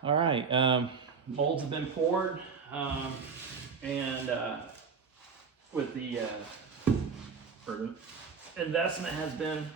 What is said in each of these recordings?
All right, molds have been poured, and with the investment has been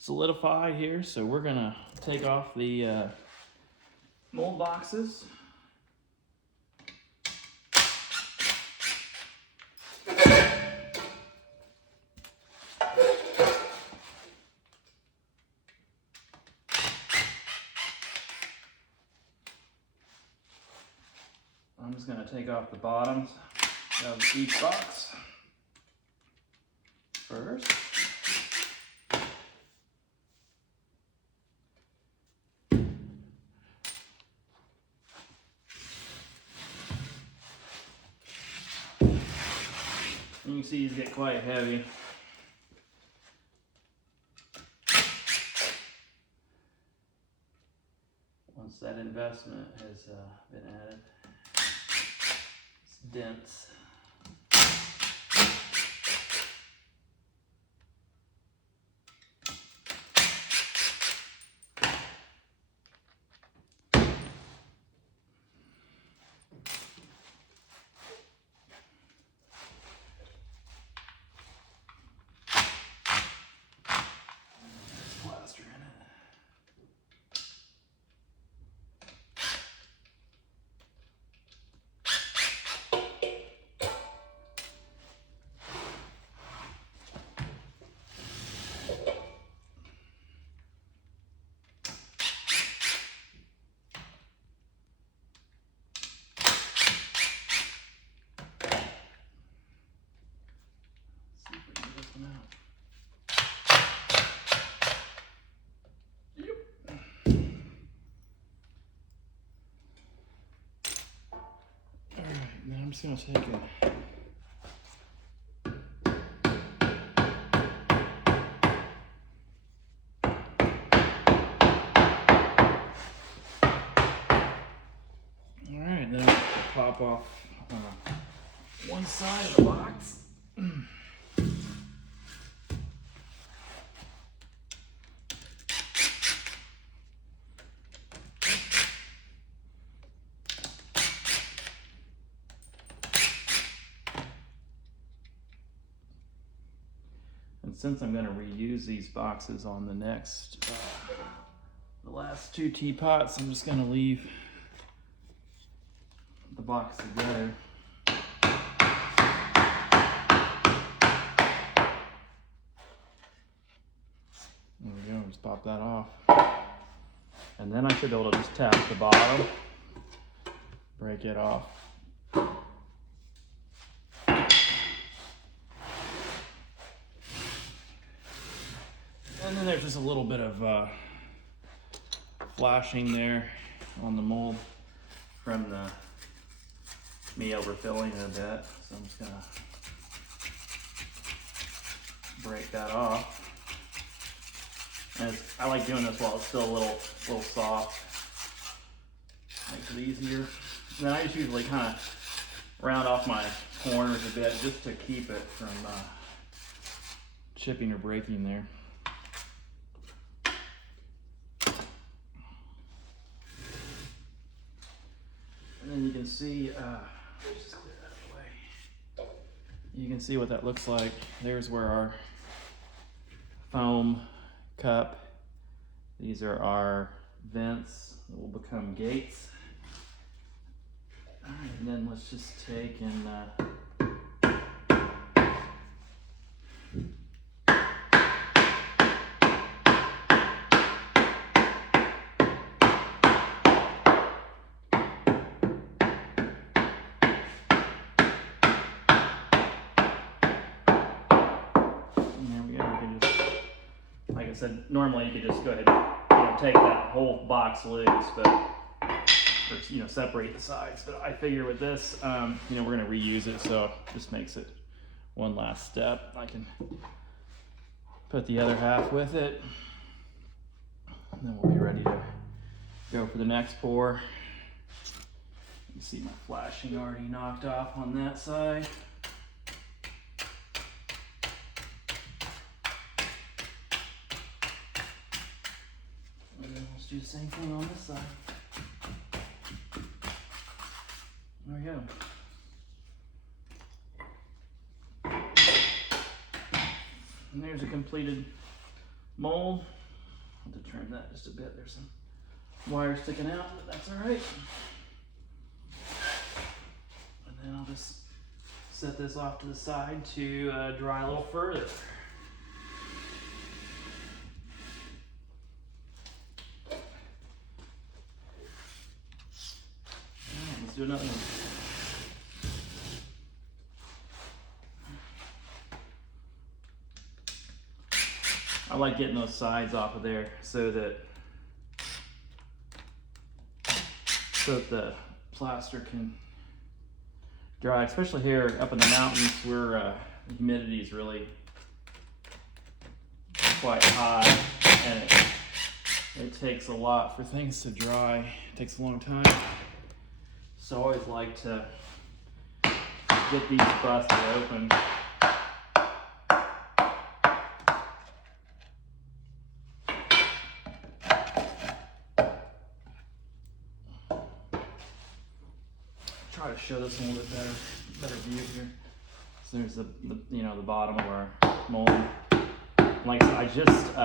solidified here. So we're gonna take off the mold boxes. I'm just going to take off the bottoms of each box first. And you can see these get quite heavy. Once that investment has been added, it's dense. Plaster in it. I'm just going to take it. All right, then I'll pop off one side of the box. And since I'm going to reuse these boxes on the next, the last two teapots, I'm just going to leave the box together. There we go, just pop that off. And then I should be able to just tap the bottom, break it off. And then there's just a little bit of flashing there on the mold from me overfilling it a bit. So I'm just gonna break that off. And I like doing this while it's still a little soft. Makes it easier. And then I just usually kind of round off my corners a bit just to keep it from chipping or breaking there. And then you can see, just clear that away. You can see what that looks like. There's where our foam cup, these are our vents that will become gates. All right, and then let's just take and like I said, normally you could just go ahead and take that whole box loose, but or separate the sides. But I figure with this, we're going to reuse it, so it just makes it one last step. I can put the other half with it, and then we'll be ready to go for the next pour. You see my flashing already knocked off on that side. And then let's do the same thing on this side. There we go. And there's a completed mold. I'll have to trim that just a bit. There's some wire sticking out, but that's all right. And then I'll just set this off to the side to dry a little further. Let's do another one. I like getting those sides off of there so that the plaster can dry, especially here up in the mountains where the humidity is really quite high, and it takes a lot for things to dry. It takes a long time. So I always like to get these busted open. Try to show this a little bit better view here. So there's the you know, the bottom of our mold. Like I said,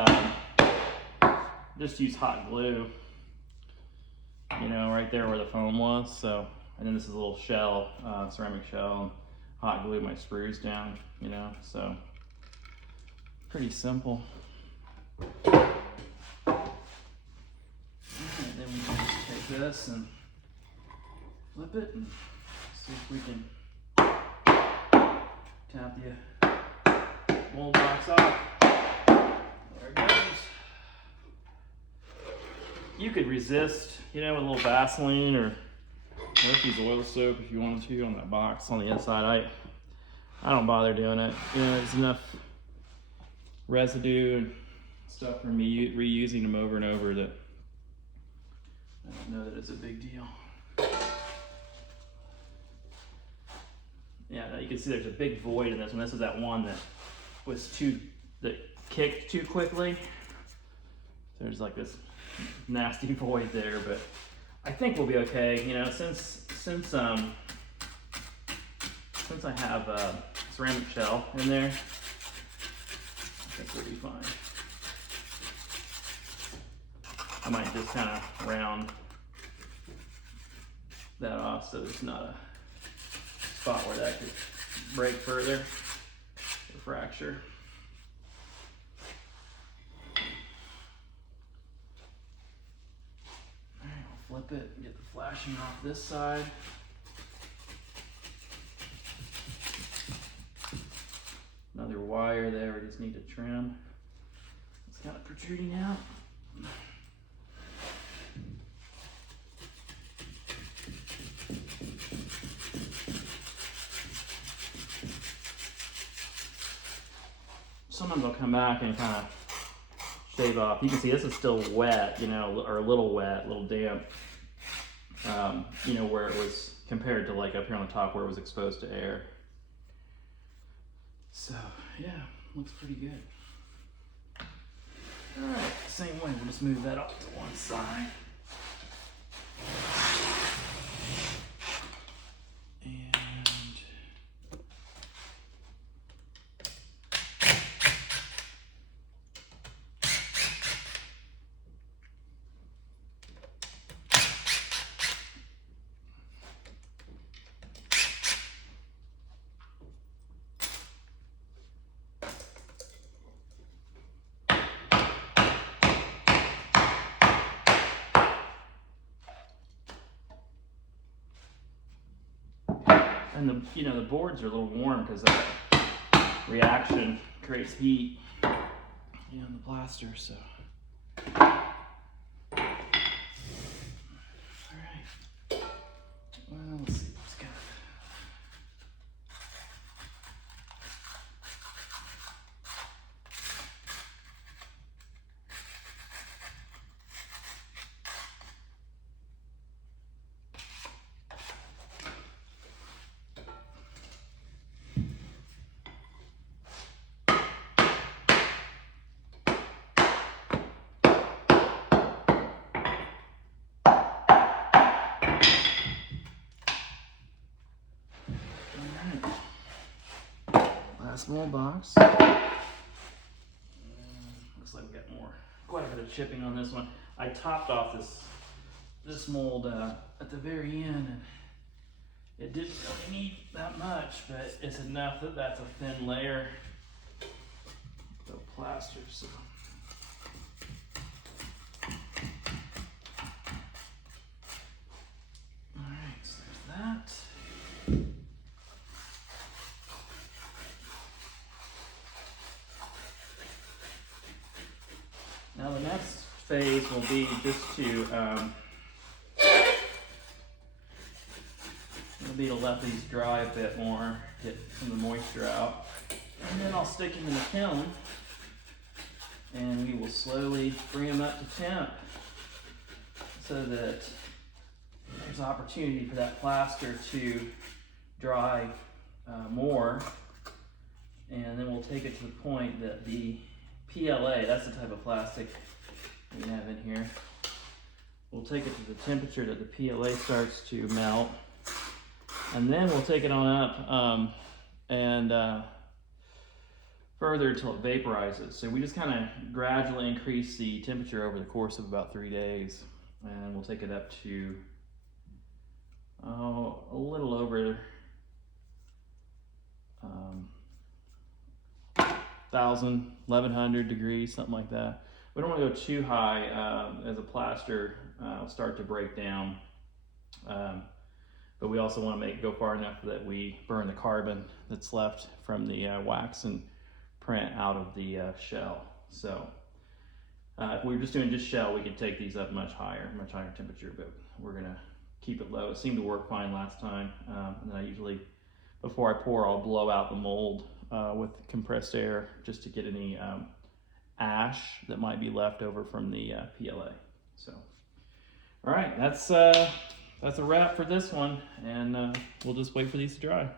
I just use hot glue, you know, right there where the foam was. So, and then this is a little shell, ceramic shell, and hot glue my screws down, you know. So pretty simple. And then we can just take this and flip it and see if we can tap the mold box off. There it goes. You could resist, you know, with a little Vaseline or use oil soap if you wanted to on that box on the inside. I don't bother doing it. You know, there's enough residue and stuff from me reusing them over and over that I don't know that it's a big deal. Yeah, you can see there's a big void in this one. This is that one that that kicked too quickly. So there's like this nasty void there, but I think we'll be okay. You know, since I have a ceramic shell in there, I think we'll be fine. I might just kind of round that off so there's not a spot where that could break further or fracture. All right, I'll flip it and get the flashing off this side. Another wire there we just need to trim. It's kind of protruding out. Sometimes I'll come back and kind of shave off. You can see this is still wet, you know, or a little wet, a little damp, you know, where it was compared to like up here on the top where it was exposed to air. So yeah, looks pretty good. All right, same way, we'll just move that off to one side. And the boards are a little warm because that reaction creates heat, you know, in the plaster. So, all right. Well, let's see what's got. last mold box. Looks like we got quite a bit of chipping on this one. I topped off this mold at the very end, and it didn't really need that much, but it's enough that that's a thin layer of plaster. So. Alright, so there's that. Now the next phase will be just to let these dry a bit more, get some of the moisture out, and then I'll stick them in the kiln, and we will slowly bring them up to temp so that there's opportunity for that plaster to dry more, and then we'll take it to the point that the PLA, that's the type of plastic we have in here, we'll take it to the temperature that the PLA starts to melt, and then we'll take it on up and further until it vaporizes. So we just kind of gradually increase the temperature over the course of about 3 days, and we'll take it up to a little over 1,000, 1,100 degrees, something like that. We don't want to go too high as a plaster will start to break down. But we also want to go far enough that we burn the carbon that's left from the wax and print out of the shell. So if we were just doing just shell, we could take these up much higher temperature, but we're gonna keep it low. It seemed to work fine last time. And then I usually, before I pour, I'll blow out the mold with compressed air just to get any ash that might be left over from the PLA. So, all right, that's a wrap for this one, and we'll just wait for these to dry.